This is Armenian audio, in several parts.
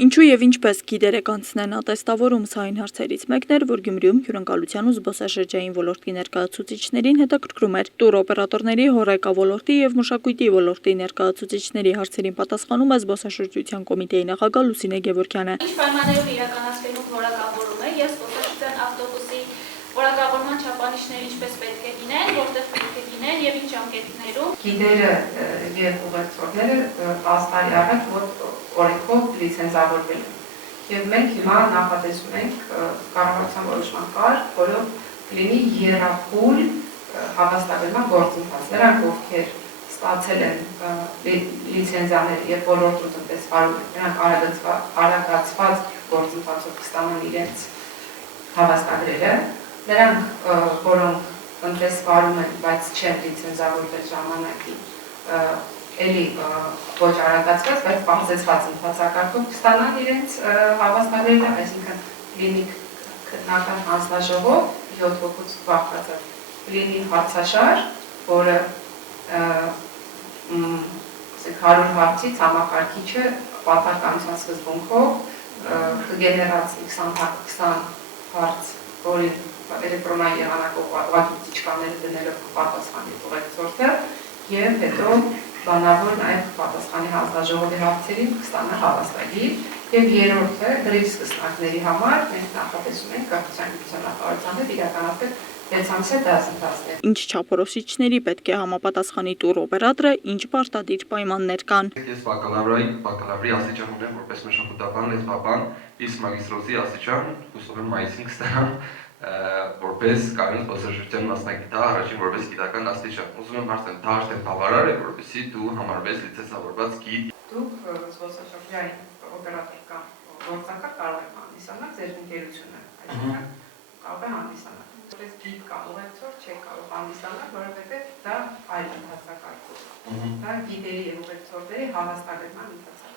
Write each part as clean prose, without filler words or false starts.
Ինչու եւ ինչպես գիդերեք անցնեն ատեստավորում սա այն հարցերից մեկն էր, որ Գյումրիում հյուրընկալության ու զբոսաշրջային ոլորտի ներկայացուցիչներին հետաքրքրում էր։ Տուր օպերատորների, հոռեկա ոլորտի եւ մշակույթի ոլորտի ներկայացուցիչների հարցերին պատասխանում է զբոսաշրջության կոմիտեի նախագահ Լուսինե Գևորգյանը։ Ինչ պայմաններով իրականացվելու որակավորում է եւ զբոսաշրջության ավտոբուսի որակավորման չափանիշները ինչպես պետք է լինեն, որտեղ պետք է լինեն եւ ինչ ժամկետներում։ Գիդերը եւ ուղեկցողները 10 տարի առաջ օրենքով լիցենզավորվել են։ Եվ մենք հիմա նախատեսում ենք կառավարության որոշման կարգ, որով կլինի եռափուլ հավաստագրման գործընթաց։ Նրանք, ովքեր ստացել են լիցենզիաներ եւ ոլորտում տնտեսվարում են, նրանք արագացված գործընթացով կստանան իրենց հավաստագրերը։ Նրանք, որոնք տնտեսվարում են, բայց չեն լիցենզավորվել ժամանակին, էլի ոչ արագացված, բայց պարզեցված ընթացակարգով կստանան իրենց հավաստագրերը, այսինքն լինի քննական հանձնաժողով 7 հոգուց բաղկացած, լինի հարցաշար, որը 100 հարցից համակարգիչը պատահականության սկզբունքով կգեներացնի 20 հարց, որի էլեկտրոնային եղանակով ուղղակի տիչկաները դնելով կպատասխանի ուղեկցորդը եւ հետո բանավոր նաեւ պատասխանի հանձնաժողովի հարցերին կստանա հավաստագիր եւ երրորդը գրիչ սկսնակների համար մենք նախատեսում ենք կառավարության նախարարության հետ իրականացնել 6 ամսյա դասընթացներ։ Ինչ չափորոշիչների պետք է համապատասխանի տուր օպերատորը, ինչ պարտադիր պայմաններ կան։ Ես բակալավրի աստիճան ունեմ որպես մշակութաբան, լեզվաբան, իսկ մագիստրոսի աստիճան հուսով եմ մայիսին կստանամ որպես կայուն զբոսաշրջության մասնագետը առաջին որպես գիտական աստիճան։ Ուզում եմ արդեն դա արդեն բավարար է, որպեսզի դու համարվես լիցենզավորված գիդ։ Դուք զբոսաշրջային օպերատոր կամ գործակալ կարող եք հանդիսանալ ձեր ընկերությունը, այսինքն կարող է հանդիսանալ։ Որպես գիդ կամ ուղեկցող չեք կարող հանդիսանալ, որովհետև դա այլ ընթացակարգ է։ Դա գիդերի եւ ուղեկցողների հավաստագրման ընթացակարգ։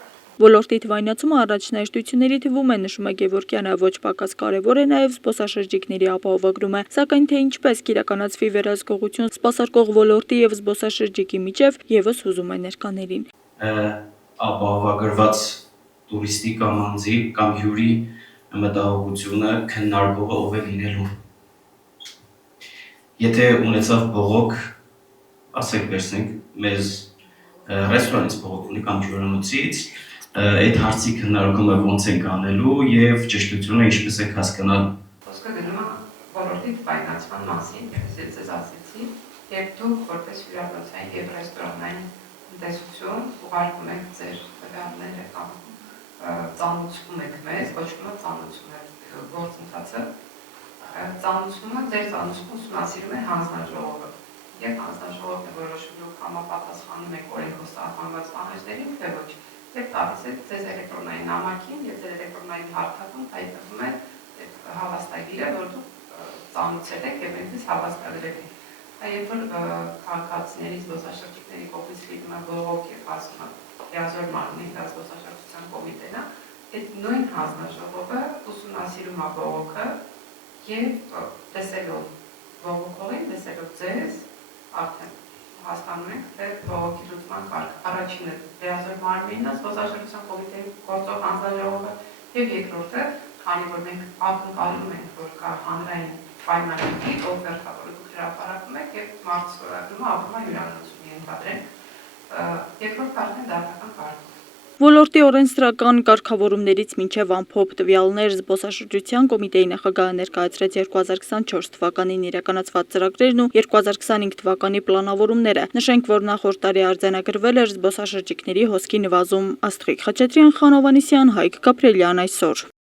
Ոլորտի թվայնացումը առաջնահերթությունների թվում է, նշում է Գևորգյանը, ոչ պակաս կարևոր է նաև զբոսաշրջիկների ապահովագրումը, սակայն թե ինչպես կիրականացվի վերահսկողություն սպասարկող ոլորտի եւ զբոսաշրջիկի միջև եւս հուզում է ներկաներին։ Ապահովագրված տուրիստի կամ անձի կամ հյուրի մտահոգությունը քննարկողը ով է լինելու։ Եթե ունեցավ բողոք, ասենք վերցնենք մեզ ռեստորանից բողոք ունի կամ հյուրանոցից, այդ հարցի քննարկումը ոնց ենք անելու եւ ճշտությունը ինչպես եք հասկանալ։ Խոսքը գնում է ոլորտի թվայնացման մասին, ես ձեզ ասեցի, եւ դուք որպես հյուրանոցային եւ ռեստորանային տնտեսություն ուղարկում եք ձեր տվյալները կամ ծանոթում եք մեզ, ոչ թե ծանոթում եք գործընթացը, ծանոթումը ձեր ծանոթումը ուսումնասիրում է հանձնաժողովը։ Եվ հանձնաժողովն է որոշում համապատասխանում եք օրենքով սահմանված պահանջներին, թե ոչ։ Եվ տալիս է ձեզ էլեկտրոնային նամակին եւ ձեր էլեկտրոնային հարթակում հայտնվում է հավաստագիրը, որ դուք ծանոթել եք եւ այնպես հավաստագրել եք։ Երբ որ քաղաքացիների զբոսաշրջիկների կողմից լինում է բողոք եւ ասում է լիազոր մարմնի զբոսաշրջության կոմիտեն, այդ նույն հանձնաժողովը ուսումնասիրում է բողոքը եւ տեսելով բողոքողին, տեսելով ձեզ արդեն հասկանում ենք, թե բողոքի լուծման կարգ առաջինը լիազոր մարմինն է, զբոսաշրջության կոմիտեի գործող հանձնաժողովը եւ երկրորդը, քանի որ մենք ակնկալում ենք, որ կա հանրային պայմանների օֆերտա, որը դուք հրապարակում եք եւ մարդու ստորագրումը ապրում է հյուրանոցում ենթադրենք, երկրորդը արդեն դատական կարգ։ Ոլորտի օրենսդրական կարգավորումներից մինչև ամփոփ տվյալներ զբոսաշրջության կոմիտեի նախագահը ներկայացրեց 2024 թվականին իրականացված ծրագրերն ու 2025 թվականի պլանավորումները։ Նշենք, որ նախորդ տարի արձանագրվել էր զբոսաշրջիկների հոսքի նվազում։ Աստղիկ Խաչատրյան, Խանո Վանեսյան, Հայկ Գաբրելյան այսօր։